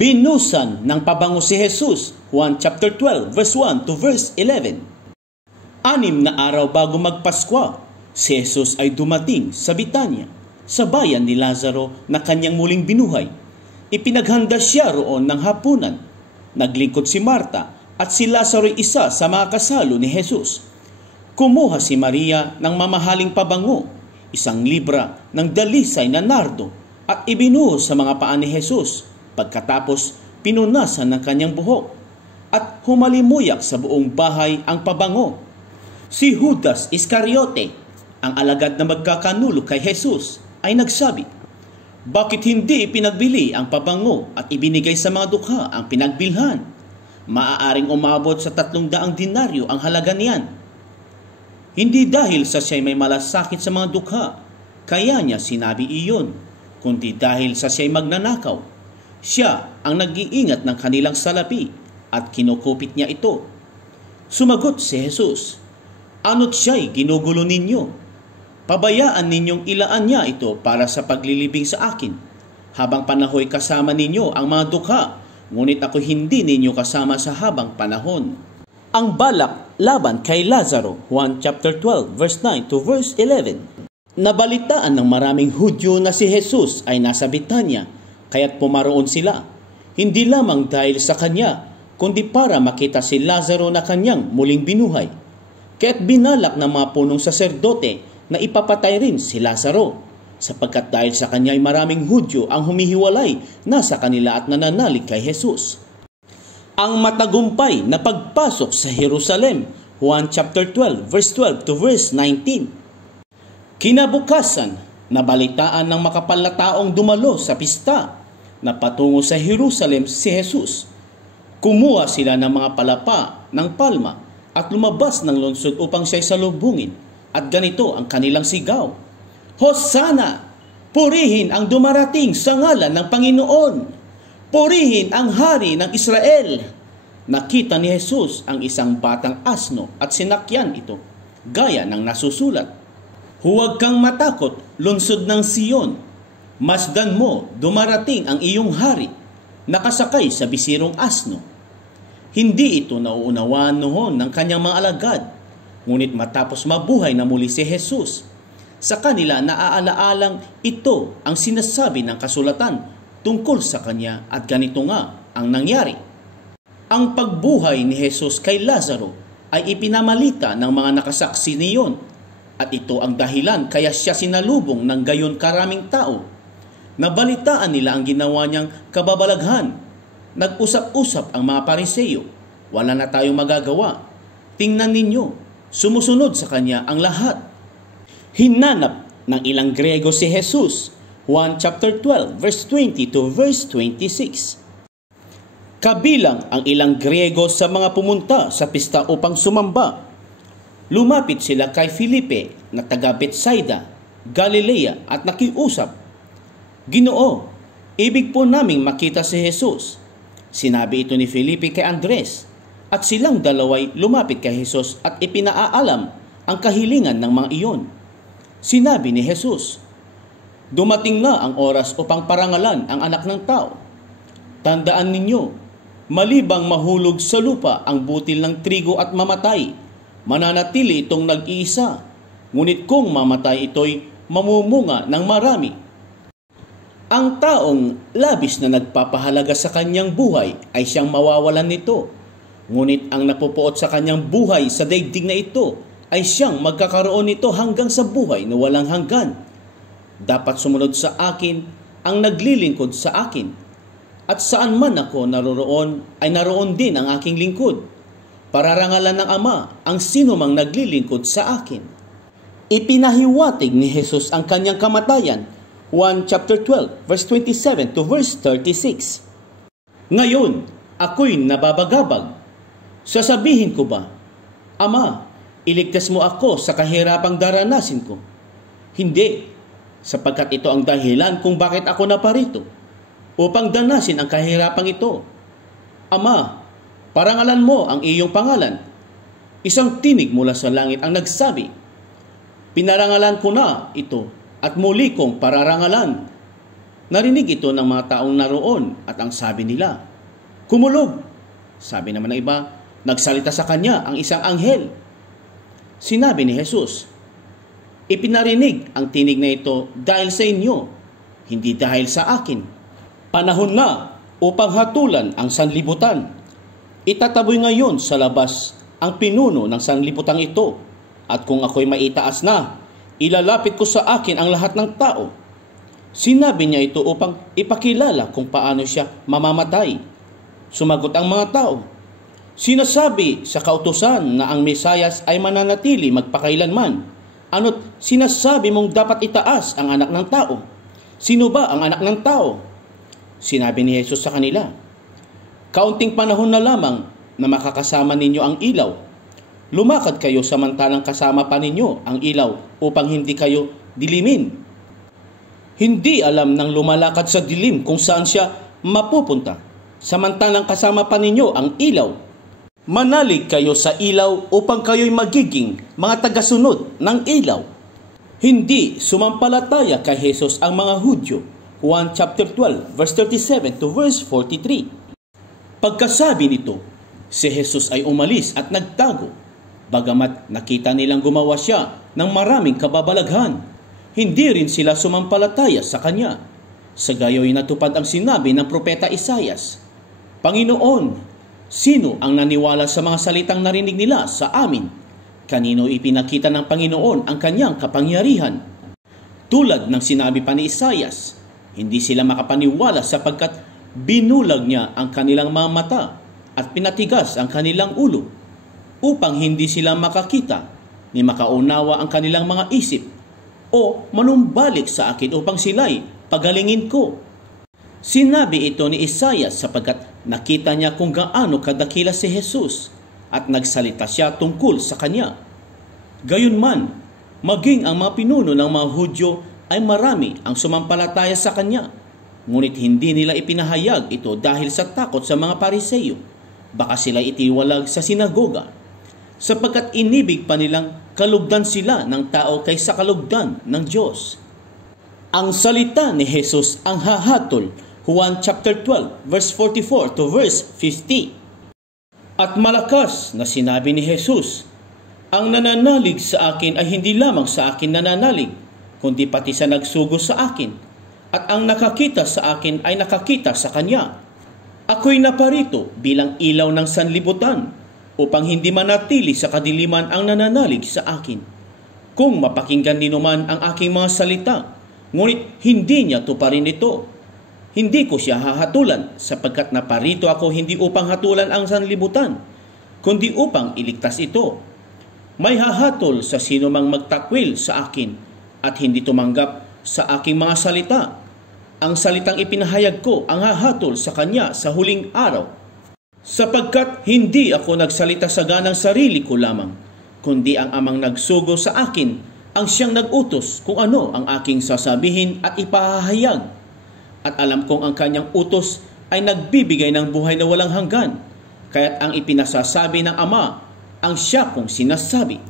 Binusan ng pabango si Jesus, Juan chapter 12, verse 1 to verse 11. 6 na araw bago magpaskwa, si Jesus ay dumating sa Betania, sa bayan ni Lazaro na kanyang muling binuhay. Ipinaghanda siya roon ng hapunan. Naglingkod si Marta at si Lazaro isa sa mga kasalo ni Jesus. Kumuha si Maria ng mamahaling pabango, 1 libra ng dalisay na nardo, at ibinuhos sa mga paa ni Jesus. Pagkatapos, pinunasan ng kanyang buhok at humalimuyak sa buong bahay ang pabango. Si Judas Iscariote, ang alagad na magkakanulo kay Jesus, ay nagsabi, "Bakit hindi ipinagbili ang pabango at ibinigay sa mga dukha ang pinagbilhan? Maaaring umabot sa 300 denaryo ang halaga niyan." Hindi dahil sa siya'y may malasakit sa mga dukha, kaya niya sinabi iyon, kundi dahil sa siya'y magnanakaw. Siya ang nag-iingat ng kanilang salapi at kinukupit niya ito. Sumagot si Jesus, "Ano't siya'y ginugulo ninyo? Pabayaan ninyong ilaan niya ito para sa paglilibing sa akin. Habang panahoy kasama ninyo ang mga dukha, ngunit ako hindi ninyo kasama sa habang panahon." Ang balak laban kay Lazaro, Juan chapter 12, verse 9 to verse 11. Nabalitaan ng maraming Hudyo na si Jesus ay nasa Betania, kaya't pumaroon sila, hindi lamang dahil sa kanya, kundi para makita si Lazaro na kanyang muling binuhay. Kaya't binalak ng mga punong saserdote na ipapatay rin si Lazaro, sapagkat dahil sa kanya ay maraming Hudyo ang humihiwalay na sa kanila at nananalig kay Jesus. Ang matagumpay na pagpasok sa Jerusalem, Juan chapter 12, verse 12 to verse 19. Kinabukasan, nabalitaan ng makapal na taong dumalo sa pista na patungo sa Jerusalem si Jesus. Kumuha sila ng mga palapa ng palma at lumabas ng lungsod upang siya'y salubungin. At ganito ang kanilang sigaw, "Hosana! Purihin ang dumarating sa ngalan ng Panginoon! Purihin ang hari ng Israel!" Nakita ni Jesus ang isang batang asno at sinakyan ito, gaya ng nasusulat, "Huwag kang matakot, lungsod ng Siyon. Masdan mo, dumarating ang iyong hari, nakasakay sa bisirong asno." Hindi ito nauunawaan noon ng kanyang mga alagad, ngunit matapos mabuhay na muli si Jesus, sa kanila naaalaalang ito ang sinasabi ng kasulatan tungkol sa kanya at ganito nga ang nangyari. Ang pagbuhay ni Jesus kay Lazaro ay ipinamalita ng mga nakasaksi niyon, at ito ang dahilan kaya siya sinalubong ng gayon karaming tao. Nabalitaan nila ang ginawa niyang kababalaghan. Nag-usap-usap ang mga Pariseo, "Wala na tayong magagawa. Tingnan ninyo, sumusunod sa kanya ang lahat." Hinanap ng ilang Griego si Jesus, Juan chapter 12, verse 20 to verse 26. Kabilang ang ilang Griego sa mga pumunta sa pista upang sumamba. Lumapit sila kay Felipe na taga Bethsaida, Galilea, at nakiusap, "Ginoo, ibig po naming makita si Jesus." Sinabi ito ni Felipe kay Andres, at silang dalaway lumapit kay Jesus at ipinaalam ang kahilingan ng mga iyon. Sinabi ni Jesus, "Dumating na ang oras upang parangalan ang anak ng tao. Tandaan ninyo, malibang mahulog sa lupa ang butil ng trigo at mamatay, mananatili itong nag-iisa, ngunit kung mamatay ito'y mamumunga ng marami." Ang taong labis na nagpapahalaga sa kanyang buhay ay siyang mawawalan nito. Ngunit ang napupuot sa kanyang buhay sa daigdig na ito ay siyang magkakaroon nito hanggang sa buhay na walang hanggan. Dapat sumunod sa akin ang naglilingkod sa akin. At saan man ako naroroon ay naroon din ang aking lingkod. Pararangalan ng Ama ang sinumang naglilingkod sa akin. Ipinahiwatig ni Jesus ang kanyang kamatayan, Juan chapter 12, verse 27 to verse 36. "Ngayon, ako'y nababagabag. Sasabihin ko ba, Ama, iligtas mo ako sa kahirapang daranasin ko? Hindi, sapagkat ito ang dahilan kung bakit ako naparito, upang danasin ang kahirapang ito. Ama, parangalan mo ang iyong pangalan." Isang tinig mula sa langit ang nagsabi, "Pinarangalan ko na ito at muli kong pararangalan." Narinig ito ng mga taong naroon at ang sabi nila, "Kumulog!" Sabi naman ng iba, "Nagsalita sa kanya ang isang anghel." Sinabi ni Jesus, "Ipinarinig ang tinig na ito dahil sa inyo, hindi dahil sa akin. Panahon na upang hatulan ang sanlibutan. Itataboy ngayon sa labas ang pinuno ng sanlibutan ito, at kung ako'y maitaas na, ilalapit ko sa akin ang lahat ng tao." Sinabi niya ito upang ipakilala kung paano siya mamamatay. Sumagot ang mga tao, "Sinasabi sa kautusan na ang Mesayas ay mananatili magpakailanman. Ano't sinasabi mong dapat itaas ang anak ng tao? Sino ba ang anak ng tao?" Sinabi ni Jesus sa kanila, "Kaunting panahon na lamang na makakasama ninyo ang ilaw. Lumakad kayo samantalang kasama pa ninyo ang ilaw upang hindi kayo dilimin. Hindi alam ng lumalakad sa dilim kung saan siya mapupunta, samantalang kasama pa ninyo ang ilaw. Manalig kayo sa ilaw upang kayo'y magiging mga tagasunod ng ilaw." Hindi sumampalataya kay Jesus ang mga Hudyo. Juan chapter 12, verse 37 to verse 43. Pagkasabi nito, si Jesus ay umalis at nagtago. Bagamat nakita nilang gumawa siya ng maraming kababalaghan, hindi rin sila sumampalataya sa kanya. Sa gayoy natupad ang sinabi ng propeta Isaias, "Panginoon, sino ang naniwala sa mga salitang narinig nila sa amin? Kanino ipinakita ng Panginoon ang kanyang kapangyarihan?" Tulad ng sinabi pa ni Isaias, hindi sila makapaniwala sapagkat binulag niya ang kanilang mga mata at pinatigas ang kanilang ulo, upang hindi sila makakita ni makaunawa ang kanilang mga isip, o manumbalik sa akin upang sila'y pagalingin ko. Sinabi ito ni Isaias sapagkat nakita niya kung gaano kadakila si Jesus at nagsalita siya tungkol sa kanya. Gayunman, maging ang mga pinuno ng mga Hudyo ay marami ang sumampalataya sa kanya, ngunit hindi nila ipinahayag ito dahil sa takot sa mga Pariseyo. Baka sila itiwalag sa sinagoga, sapagkat inibig pa nilang kalugdan sila ng tao kaysa kalugdan ng Diyos. Ang salita ni Jesus ang hahatol, Juan chapter 12, verse 44 to verse 50. At malakas na sinabi ni Jesus, "Ang nananalig sa akin ay hindi lamang sa akin nananalig, kundi pati sa nagsugo sa akin. At ang nakakita sa akin ay nakakita sa kanya. Ako'y naparito bilang ilaw ng sanlibutan, upang hindi manatili sa kadiliman ang nananalig sa akin. Kung mapakinggan ninuman ang aking mga salita, ngunit hindi niya tuparin ito, hindi ko siya hahatulan, sapagkat naparito ako hindi upang hatulan ang sanlibutan, kundi upang iligtas ito. May hahatol sa sino mang magtakwil sa akin at hindi tumanggap sa aking mga salita. Ang salitang ipinahayag ko ang hahatol sa kanya sa huling araw. Sapagkat hindi ako nagsalita sa ganang sarili ko lamang, kundi ang amang nagsugo sa akin ang siyang nag-utos kung ano ang aking sasabihin at ipahahayag. At alam kong ang kanyang utos ay nagbibigay ng buhay na walang hanggan, kaya't ang ipinasasabi ng Ama ang siya kong sinasabi.